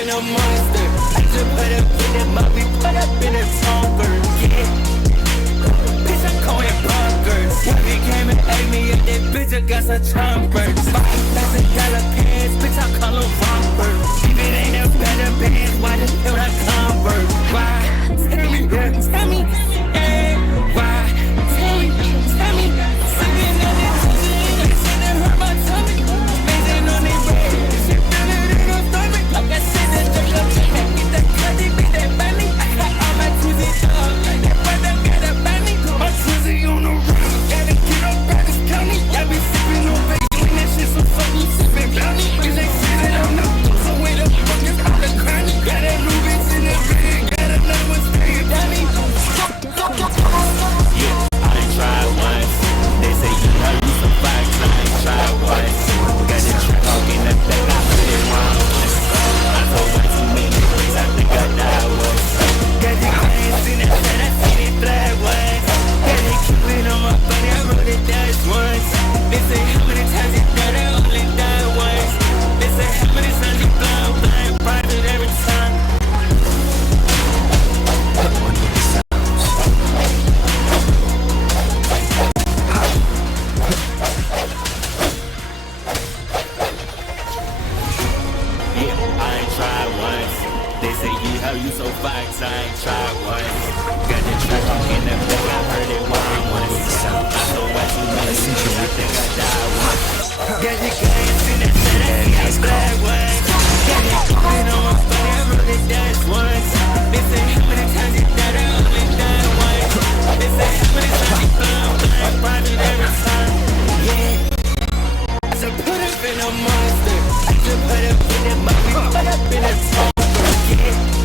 been a monster. I just put up in the mouth, we put up in a tonker. Yeah. Bitch, I'm calling bunkers. When he came and ate me up, that bitch, I got some chompers. $5,000 pants, bitch, I call them rompers. If it ain't a better pants, why the hell I convert? Why? Tell me, tell me, hey, why? Tell me, sitting on that pussy, they said it hurt my tummy. Spacing on that bread, shit feeling in her stomach. Like I said, that drink up, get that cutty, beat that bunny. I got all my twisty dog, like that brother got a bunny. My twisty on the run, gotta get up out this county. I be sipping on bacon, that shit so funny, sipping bounty. Cause they say that I'm the so where the fuck is all the cranny? Got that new bitch in the bed, got another one staying down me. Yeah, I ain't tried once. They say you know you some facts, I ain't tried once. Got the track talk in the back, I heard it wrong once. I told way too many things, I think I died once. Got the class in that shit, I seen it flag once. Got it keeping on my body, I wrote it down once. They say how many times you died, I only died once. They say how many times you blind, private every time. You so facts, I ain't tried once. Got the track talk in the back, I heard it wrong once. I know way too many things, I think I died once. Got the gas in that shit, I see it black once. Got it keeping on my body, I wrote it down once. They say how many times you died, I only died once. They say how many times you blind, private every time. Yeah, I just put up in a monster. I just put up in the mouth, we put up in a tonker. Yeah.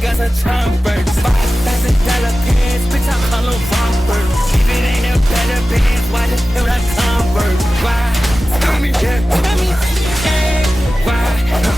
Got some chompers, $5,000 pants, bitch, I call them rompers. If it ain't a better pants, why the hell I convert? Why? Tell me, hey, why?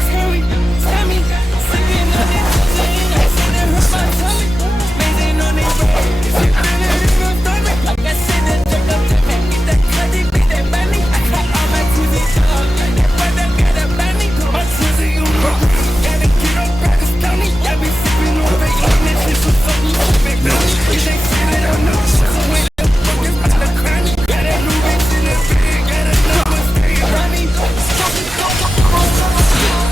Tell me, sitting on that pussy, I said it hurt my tummy. Spacing on that bread, shit feeling in her stomach. Like I said, that drink up, get that cutty, beat that bunny. I got all my twisty dog, like that brother got a bunny. My twisty on the run, gotta get up out this county. I be sipping on bacon, that shit so funny, sipping bounty. Cause they say that I'm the so where the fuck is all the cranny? Got that new bitch in the bed, got another one staying down me.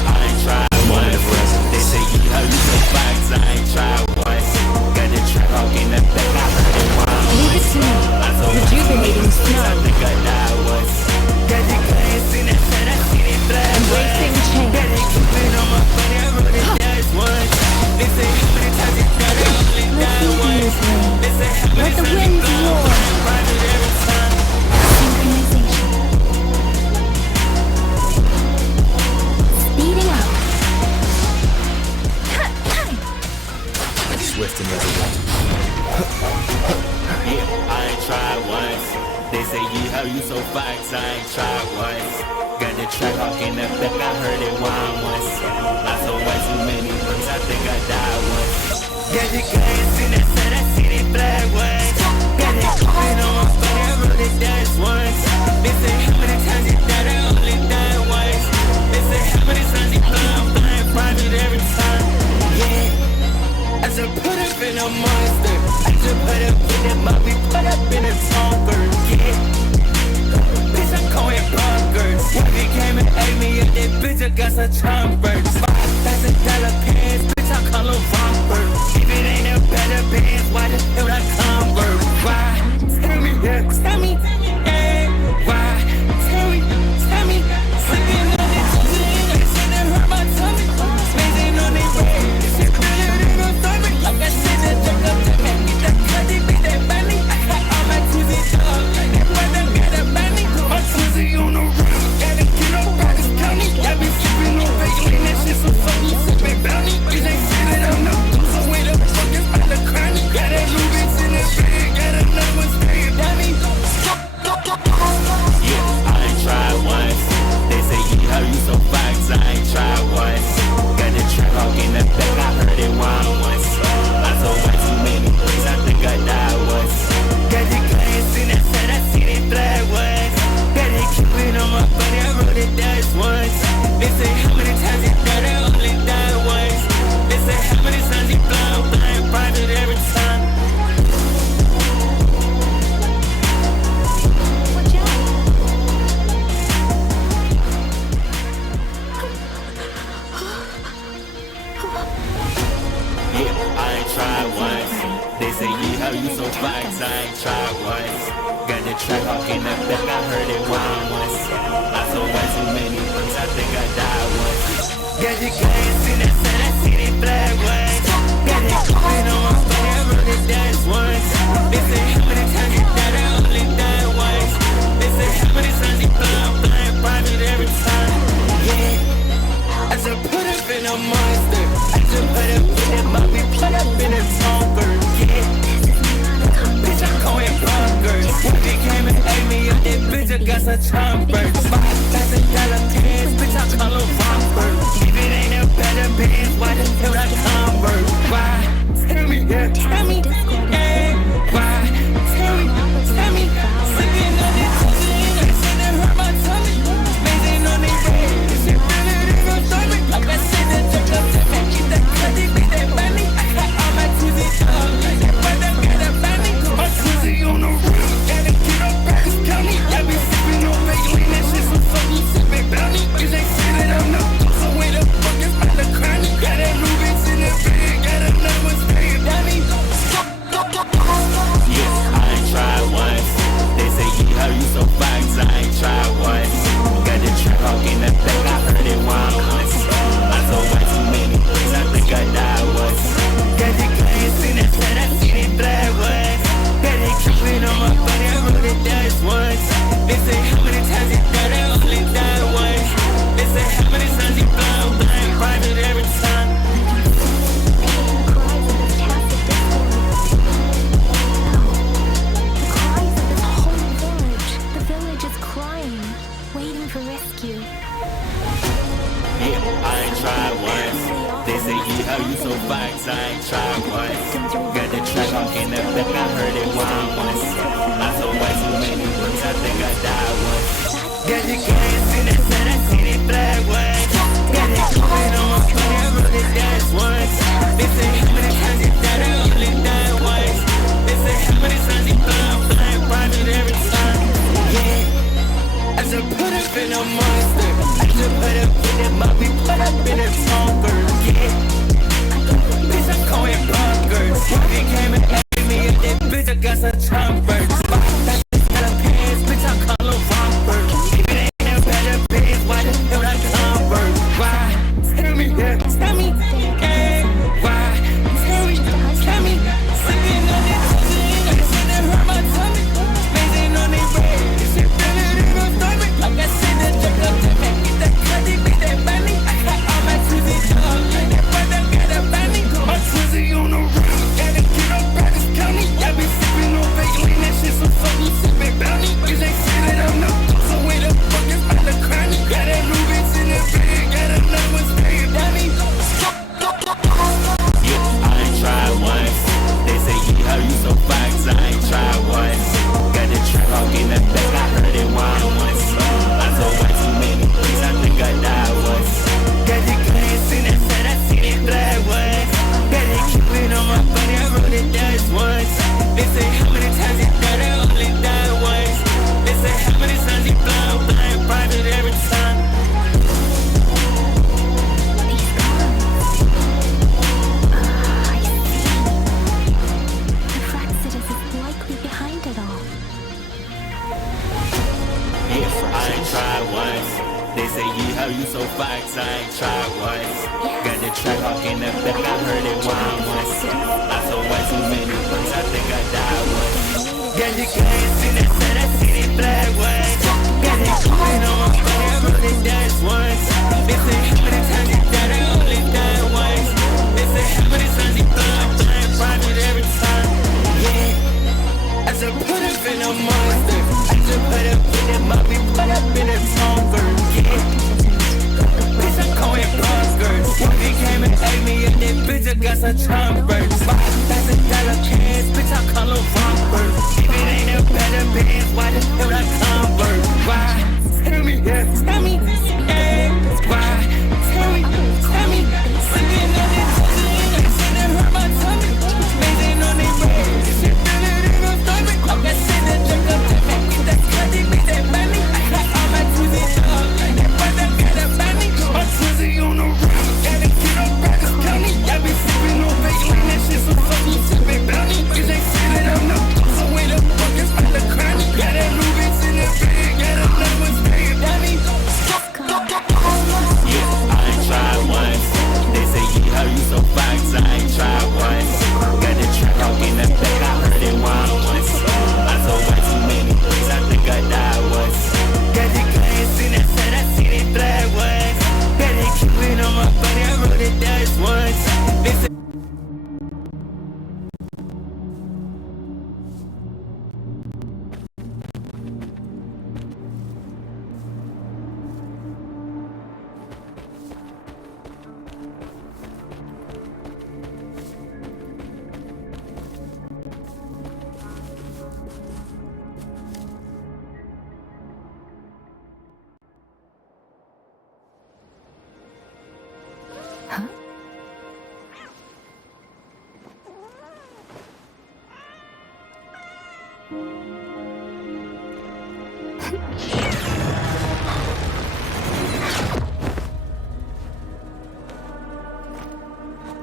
I ain't tried once. They say you know you some facts, I ain't tried once. Got the track talk in the back, I heard it wrong. Leave it to me. Rejuvenating snow. I think I died once. Got the glass in that shit, I seen it black. Embracing change. Got it keeping on my body, I wrote it down once. They say how many times you died, I only died once. They say how many times you blind, private every time. Synchronization. Speeding up. Swift and resolute. Yeah, I ain't tried once. They say you so facts, I ain't tried once. Got the track talk in the back, I heard it wrong once. I saw way too many things, I think I died once. Got the gas in that shit, I seen it black once. Got it keeping on my body, I wrote it down once. They say how many times you died, I only died once. They say how many times you blind, private every time. Yeah, I just put up in a monster. I just put up in the mouth, we put up in a tonker. Yeah, bitch, I'm calling bunkers. When he came and ate me up, that bitch, I got some chompers. $5,000 pants, bitch, I call them rompers. If it ain't a better pants, why the hell I convert? Why? Tell me, hey, why? Tell me, sitting on that pussy, they said it hurt my tummy. Spacing on that bread, shit feeling in her stomach. Like I said, that drink up, get that cutty, beat that bunny. I got all my twisty dog, like that brother got a bunny. My twisty on the run, gotta get up out this county. I be sipping on bacon, that shit so funny, sipping bounty. Cause they say that I'm the so where the fuck is They say, yeah, how you so flex, I ain't tried once. Got the track hawk in the back, I heard it wild once. I so way too many books, I think I died once. Got the glass in the sun, I see it black once. Got it going on my phone, I wrote it dance once. They say, how many times you died, I only died once. They say, how many times you blind, private every time. Yeah, I just put up in a monster. I just put up in a mommy, put up in a tonker. Bitch, I'm going bonkers. They came and ate me up, that bitch, I got some chompers. $5,000 pants, bitch, I call them rompers. If it ain't a better bands, why the hell I convert? Why? Tell me, yeah, tell me, yeah. Why? Tell me, sipping on this pussy, I said it hurt my tummy. Amazing on these days, shit better than a stomach. Like I said, the jerk up to me, keep that cutty, beat that bunny. I got all my toozies up, like that brother got a bunny. My toozie on the roof, gotta get up back this county. I be sipping on Vaseline, that shit so fucking sipping bounty. Cause they say that I'm no, so where the fuck is my the cranny? Got that new bitch in the bed, got another one staying dummy. Yeah, I ain't tried once. They say, yeah, how you so flex, I ain't tried once. Got the track hawk in the back, I heard it wild once. I told way too many things, I think I died once. Got the glass in the sun, I see it black once. Got it creeping on my body, I wrote it dance once. They say, how many times you died, I only died once. They say, how many times you blind, private every time. Tried once. They say, yeah, how you so flex, I ain't tried once. Got the track hawk in the back, I heard it wild once. I so way too many books, I think I died once. Got the gas in the sun, I see it black once. Got it going on my phone, I wrote it dance once. They say, how many times you died, I only died once. They say, how many times you blind, private every time. Yeah, I just put up in a monster. I just put up in a mommy, put up in a tonker. Yeah, bitch, I'm going bonkers. They came and ate me up, that bitch, I got some chompers. $5,000 pants, bitch, I call them rompers. If it ain't a better bands, why the hell I convert? Why? Tell me, yeah, tell me, yeah. Why? Tell me, sipping on this pussy, I said it hurt my tummy. Amazing on these braids, shit better than a stomach. Like I said, the jerk up to me, keep that cutty, beat that bunny. I got all my toozies up, like that brother got a bunny. My toozie on the roof, gotta get up back this county. I be sipping on Vaseline, that shit so fucking sipping bounty. Cause they say that I'm no, so where the fuck is my the cranny? Got that new bitch in the bed, got another one staying dummy. Yeah, I ain't tried once. They say, yeah, how you so flex, I ain't tried once. Got the track hawk in the back, I heard it wild once. I told way too many things, I think I died once. Got the glass in the sun, I see it black once. Got it keeping on my body, I wrote it dance once. They say, how many times you died, I only died once. They say, how many times you blind, private every time. I ain't tried once. They say, yeah, how you so flex, I ain't tried once. Got the track hawk in the back, I heard it wild once. I so way too many books, I think I died once. Got the gas in the sun, I see it black once. Got it going on my phone, I wrote it dance once. They say, how many times you died, I only died once. They say, how many times you blind, private every time. Yeah, I just put up in a monster. I just put up in a mommy, put up in a tonker. Yeah, bitch, I'm going bonkers. They came and ate me up, that bitch, I got some chompers. $5,000 pants, bitch, I call them rompers. If it ain't a better bands, why the hell I convert? Why? Tell me, yeah, tell me, yeah. Why? Tell me, sipping on this pussy, I said it hurt my tummy. Amazing on these braids, shit better than a stomach. Like I said, the jerk up to me, keep that cutty, beat that bunny. I got all my toozies up, like that brother got a bunny. My toozie on the roof, gotta get up back this county. I be sipping on Vaseline.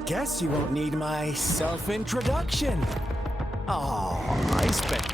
Guess you won't need my self-introduction. Oh, I spent...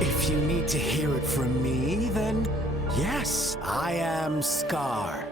If you need to hear it from me, then yes, I am Scar.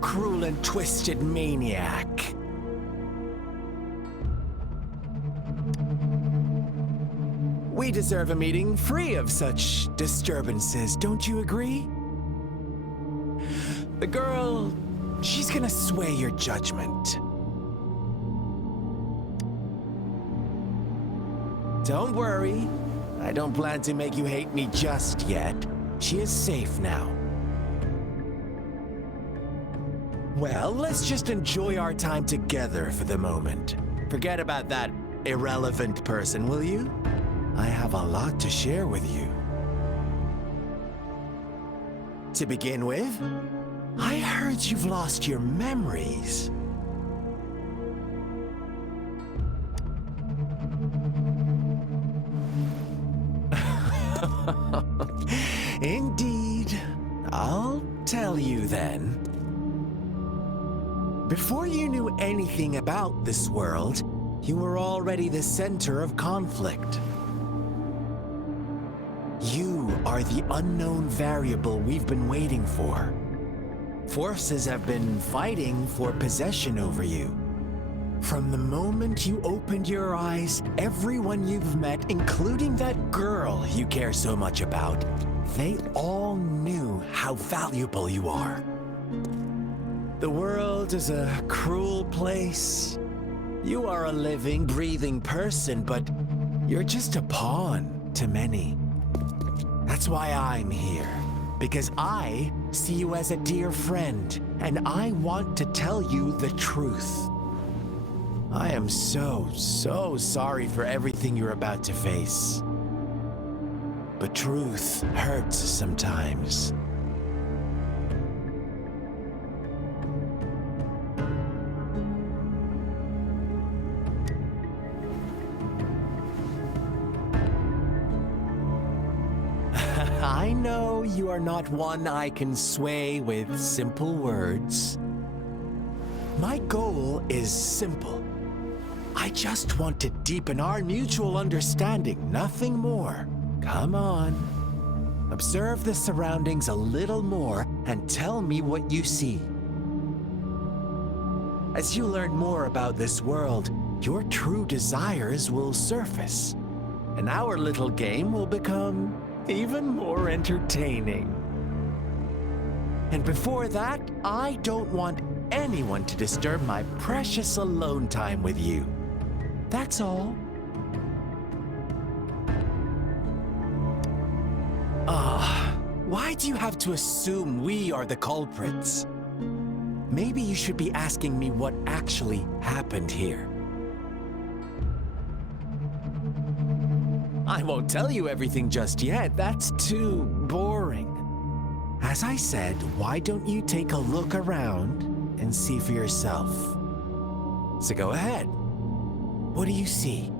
Cruel and twisted maniac. We deserve a meeting free of such disturbances, don't you agree? The girl, she's gonna sway your judgment. Don't worry, I don't plan to make you hate me just yet. She is safe now. Well, let's just enjoy our time together for the moment. Forget about that irrelevant person, will you? I have a lot to share with you. To begin with, I heard you've lost your memories. Indeed. I'll tell you then. Before you knew anything about this world, you were already the center of conflict. You are the unknown variable we've been waiting for. Forces have been fighting for possession over you. From the moment you opened your eyes, everyone you've met, including that girl you care so much about, they all knew how valuable you are. The world is a cruel place. You are a living, breathing person, but you're just a pawn to many. That's why I'm here, because I see you as a dear friend, and I want to tell you the truth. I am so sorry for everything you're about to face. But truth hurts sometimes. I know you are not one I can sway with simple words. My goal is simple. I just want to deepen our mutual understanding, nothing more. Come on. Observe the surroundings a little more and tell me what you see. As you learn more about this world, your true desires will surface, and our little game will become even more entertaining. And before that, I don't want anyone to disturb my precious alone time with you. That's all. Why do you have to assume we are the culprits? Maybe you should be asking me what actually happened here. I won't tell you everything just yet. That's too boring. As I said, why don't you take a look around and see for yourself? So go ahead. What do you see?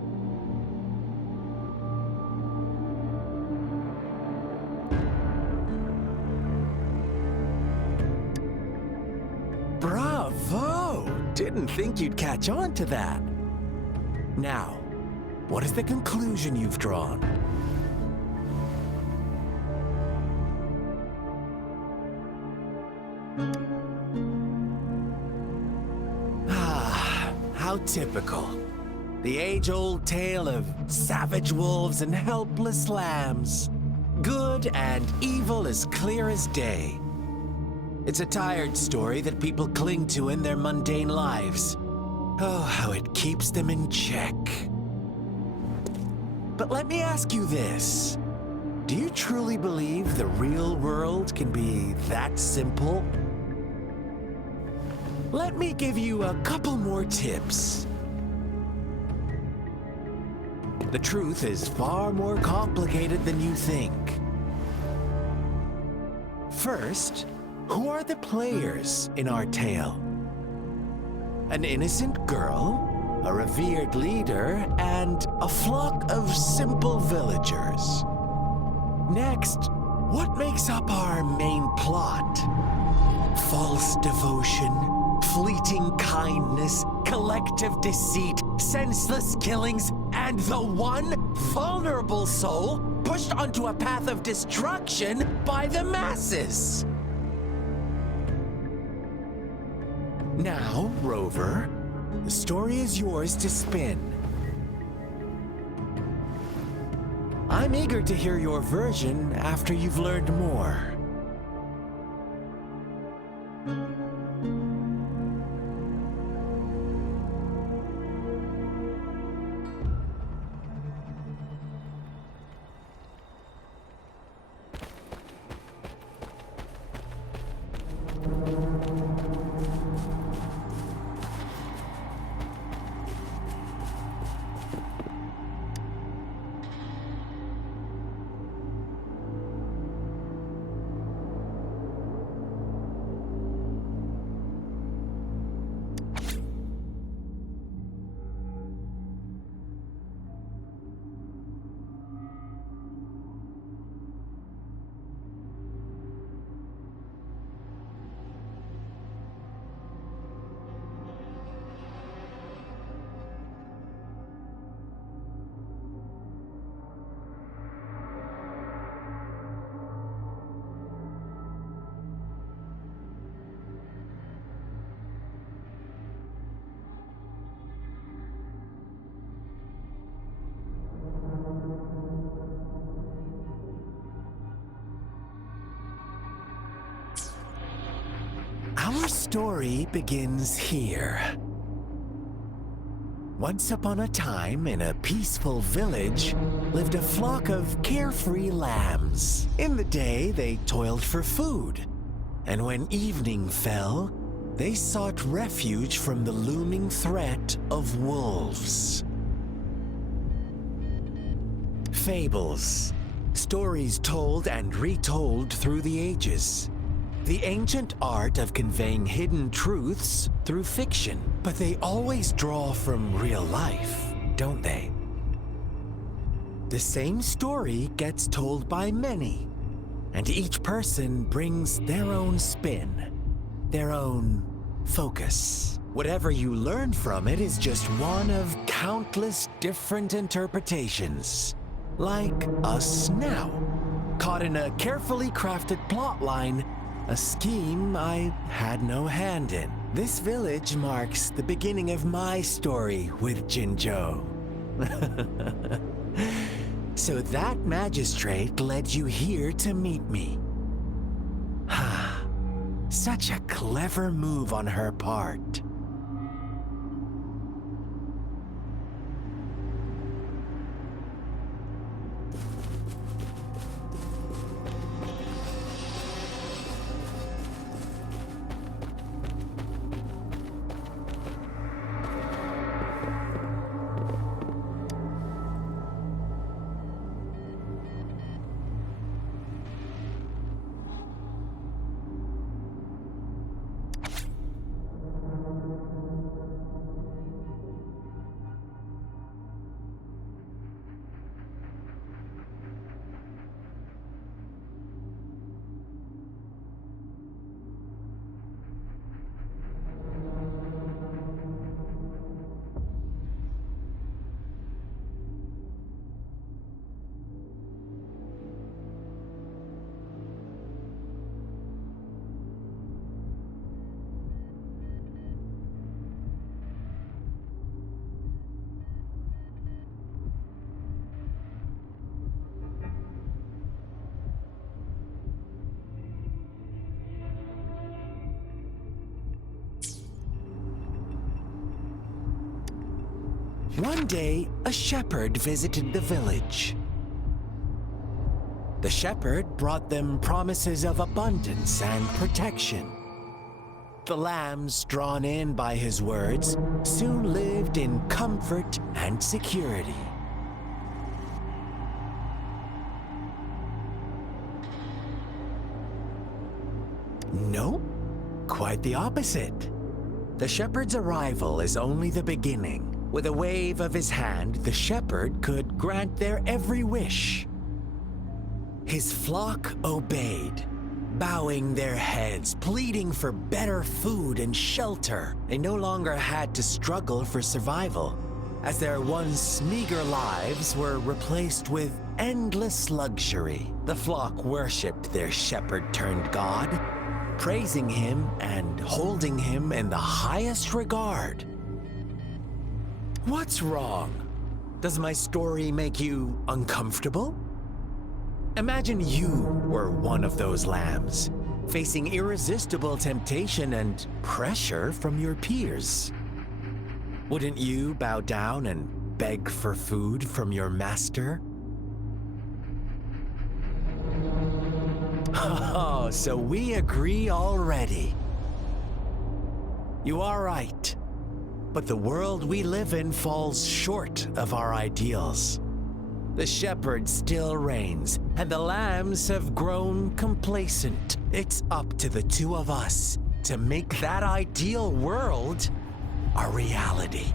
didn't think you'd catch on to that. Now, what is the conclusion you've drawn? Ah, how typical. The age-old tale of savage wolves and helpless lambs. Good and evil as clear as day. It's a tired story that people cling to in their mundane lives. Oh, how it keeps them in check. But let me ask you this. Do you truly believe the real world can be that simple? Let me give you a couple more tips. The truth is far more complicated than you think. First, who are the players in our tale? An innocent girl, a revered leader, and a flock of simple villagers. Next, what makes up our main plot? False devotion, fleeting kindness, collective deceit, senseless killings, and the one vulnerable soul pushed onto a path of destruction by the masses. Now, Rover, the story is yours to spin. I'm eager to hear your version after you've learned more. Our story begins here. Once upon a time, in a peaceful village, lived a flock of carefree lambs. In the day, they toiled for food, and when evening fell, they sought refuge from the looming threat of wolves. Fables, stories told and retold through the ages. The ancient art of conveying hidden truths through fiction, but they always draw from real life, don't they? The same story gets told by many, and each person brings their own spin, their own focus. Whatever you learn from it is just one of countless different interpretations, like us now, caught in a carefully crafted plotline, a scheme I had no hand in. This village marks the beginning of my story with Jinzhou. So that magistrate led you here to meet me. Such a clever move on her part. One day, a shepherd visited the village. The shepherd brought them promises of abundance and protection. The lambs, drawn in by his words, soon lived in comfort and security. No, quite the opposite. The shepherd's arrival is only the beginning. With a wave of his hand, the shepherd could grant their every wish. His flock obeyed, bowing their heads, pleading for better food and shelter. They no longer had to struggle for survival, as their once meager lives were replaced with endless luxury. The flock worshipped their shepherd-turned-god, praising him and holding him in the highest regard. What's wrong? Does my story make you uncomfortable? Imagine you were one of those lambs, facing irresistible temptation and pressure from your peers. Wouldn't you bow down and beg for food from your master? Oh, so we agree already. You are right, but the world we live in falls short of our ideals. The shepherd still reigns, and the lambs have grown complacent. It's up to the two of us to make that ideal world a reality.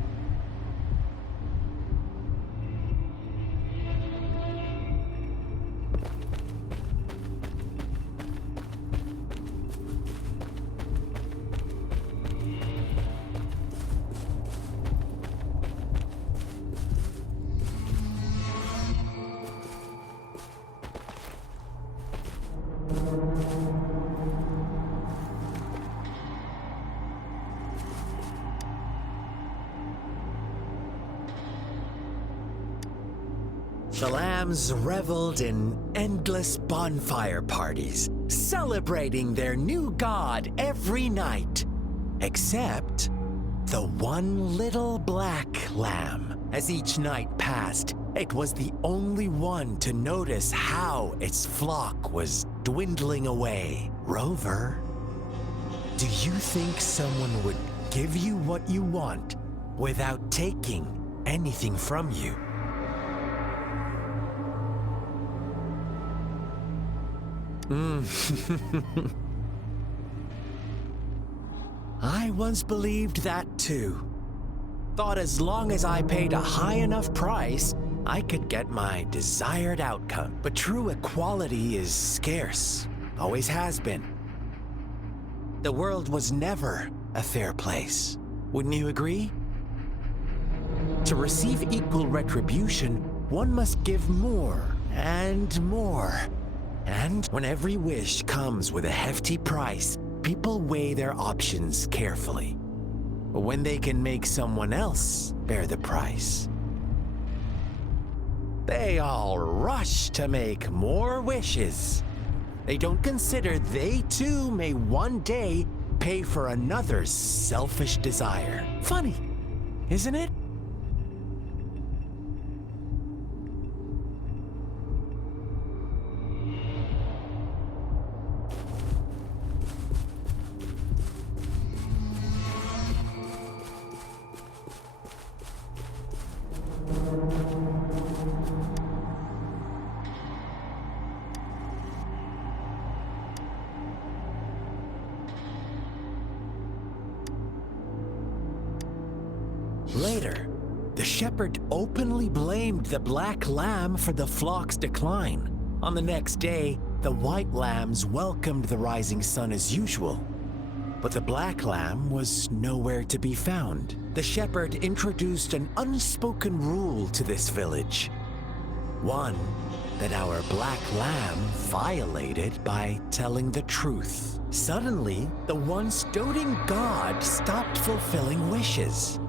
The lambs reveled in endless bonfire parties, celebrating their new god every night, except the one little black lamb. As each night passed, it was the only one to notice how its flock was dwindling away. Rover, do you think someone would give you what you want without taking anything from you? I once believed that too. Thought as long as I paid a high enough price, I could get my desired outcome. But true equality is scarce, always has been. The world was never a fair place. Wouldn't you agree? To receive equal retribution, one must give more and more. And when every wish comes with a hefty price, people weigh their options carefully. But when they can make someone else bear the price, they all rush to make more wishes. They don't consider they too may one day pay for another's selfish desire. Funny, isn't it? Later, the shepherd openly blamed the black lamb for the flock's decline. On the next day, the white lambs welcomed the rising sun as usual, but the black lamb was nowhere to be found. The shepherd introduced an unspoken rule to this village. One that our black lamb violated by telling the truth. Suddenly, the once doting god stopped fulfilling wishes,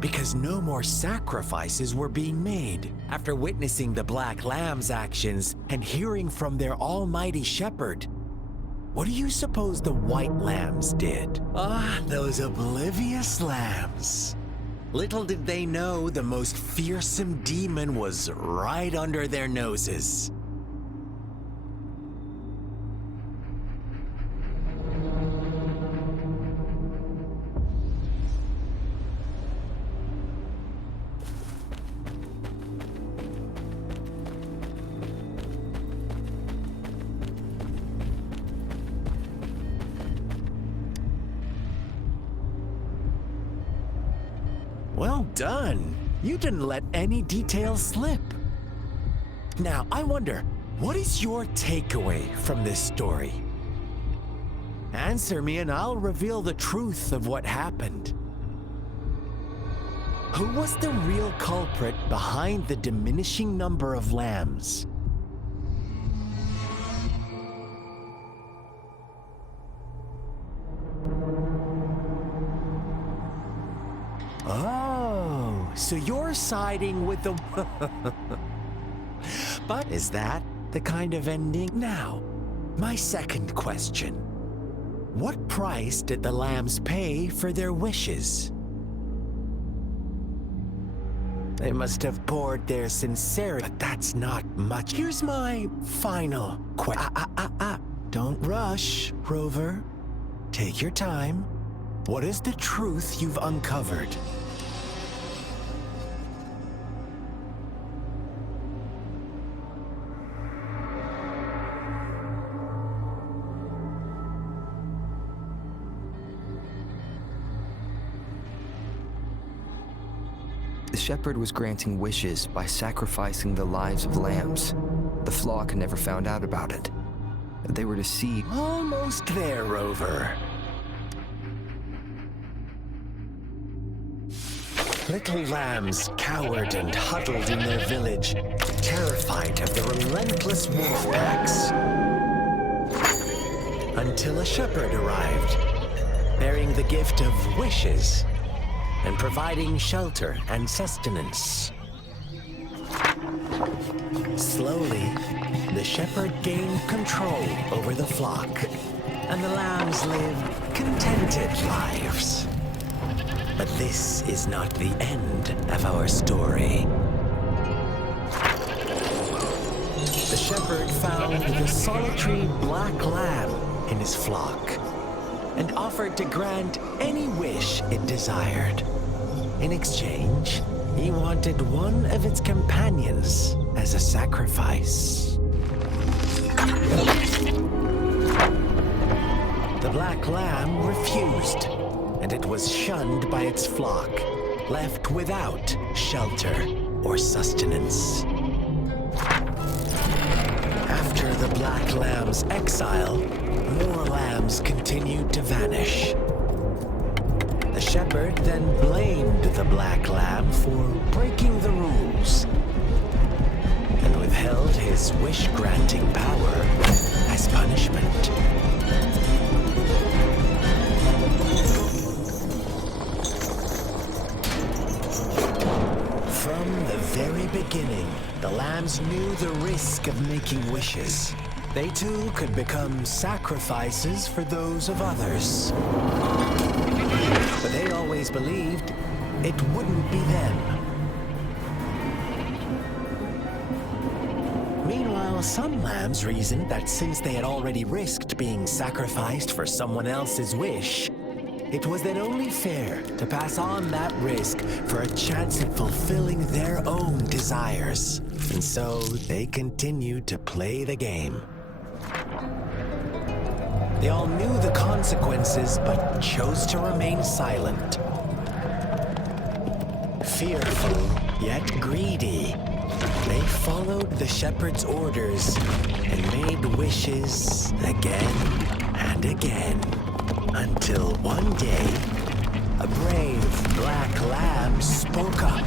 because no more sacrifices were being made. After witnessing the black lamb's actions and hearing from their almighty shepherd, what do you suppose the white lambs did? Ah, those oblivious lambs. Little did they know the most fearsome demon was right under their noses. Well done. You didn't let any details slip. Now, I wonder, what is your takeaway from this story? Answer me and I'll reveal the truth of what happened. Who was the real culprit behind the diminishing number of lambs? Oh, so you're siding with the... But is that the kind of ending? Now, my second question. What price did the lambs pay for their wishes? They must have poured their sincerity, but that's not much. Here's my final question. Don't rush, Rover. Take your time. What is the truth you've uncovered? The shepherd was granting wishes by sacrificing the lives of lambs. The flock never found out about it. They were deceived. Almost there, Rover. Little lambs cowered and huddled in their village, terrified of the relentless wolf packs. Until a shepherd arrived, bearing the gift of wishes and providing shelter and sustenance. Slowly, the shepherd gained control over the flock, and the lambs lived contented lives. But this is not the end of our story. The shepherd found the solitary black lamb in his flock and offered to grant any wish it desired. In exchange, he wanted one of its companions as a sacrifice. The black lamb refused, and it was shunned by its flock, left without shelter or sustenance. After the black lamb's exile, more lambs continued to vanish. The shepherd then blamed the black lamb for breaking the rules and withheld his wish-granting power as punishment. From the very beginning, the lambs knew the risk of making wishes. They too could become sacrifices for those of others. But they always believed it wouldn't be them. Meanwhile, some lambs reasoned that since they had already risked being sacrificed for someone else's wish, it was then only fair to pass on that risk for a chance at fulfilling their own desires. And so they continued to play the game. They all knew the consequences, but chose to remain silent. Fearful, yet greedy, they followed the shepherd's orders and made wishes again and again, until one day, a brave black lamb spoke up,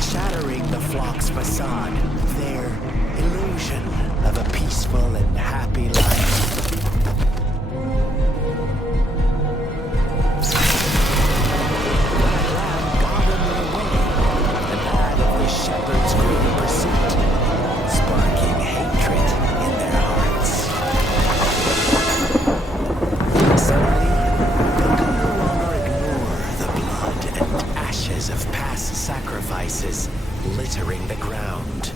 shattering the flock's facade, their illusion of a peaceful and happy life. Shepherd's greedy pursuit, sparking hatred in their hearts. Suddenly, they could no longer ignore the blood and ashes of littering the ground.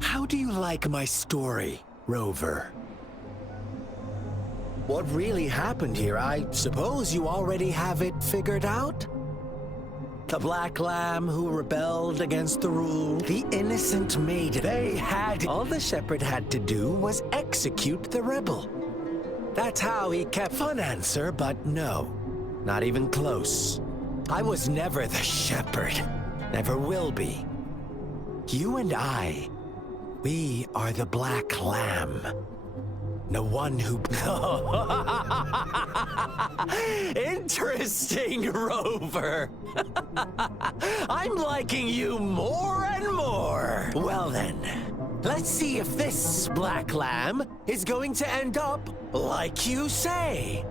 How do you like my story, Rover? What really happened here, I suppose you already have it figured out? The Black Lamb who rebelled against the rule, the innocent maiden. All the shepherd had to do was execute the rebel. That's how he kept. Fun answer, but no. Not even close. I was never the shepherd. Never will be. You and I, we are the Black Lamb. The one who... Interesting, Rover. I'm liking you more and more. Well then, let's see if this Black Lamb is going to end up like you say.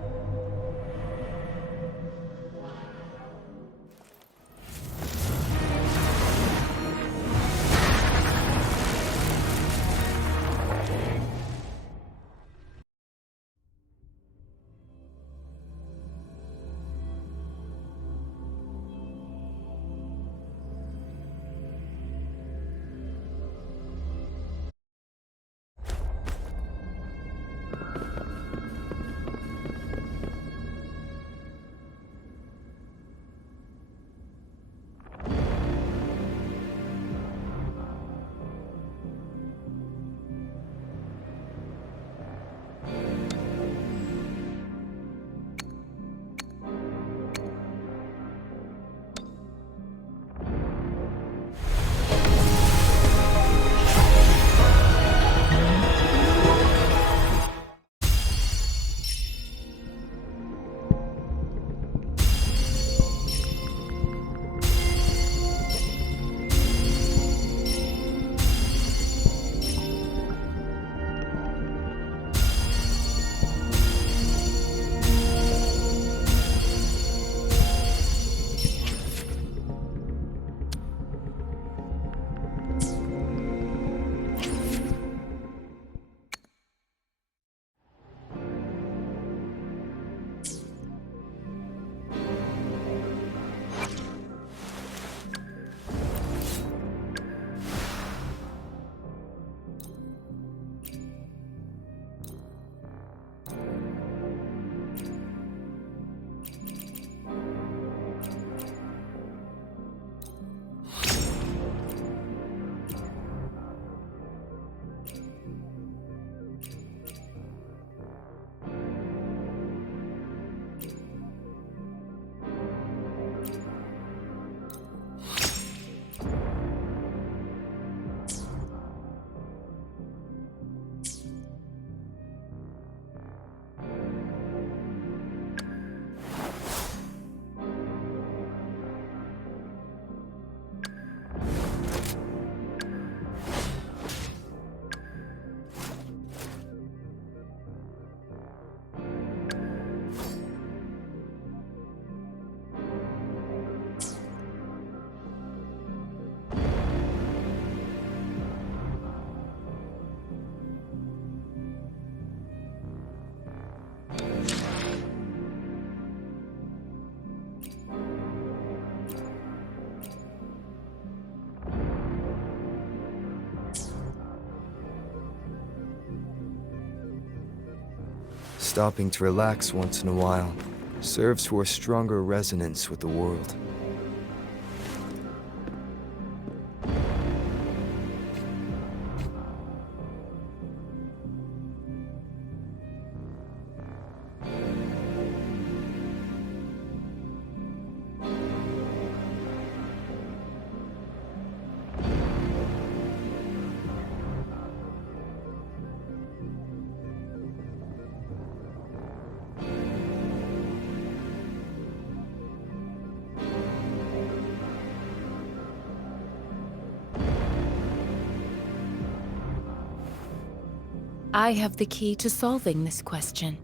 Stopping to relax once in a while serves for a stronger resonance with the world. I have the key to solving this question.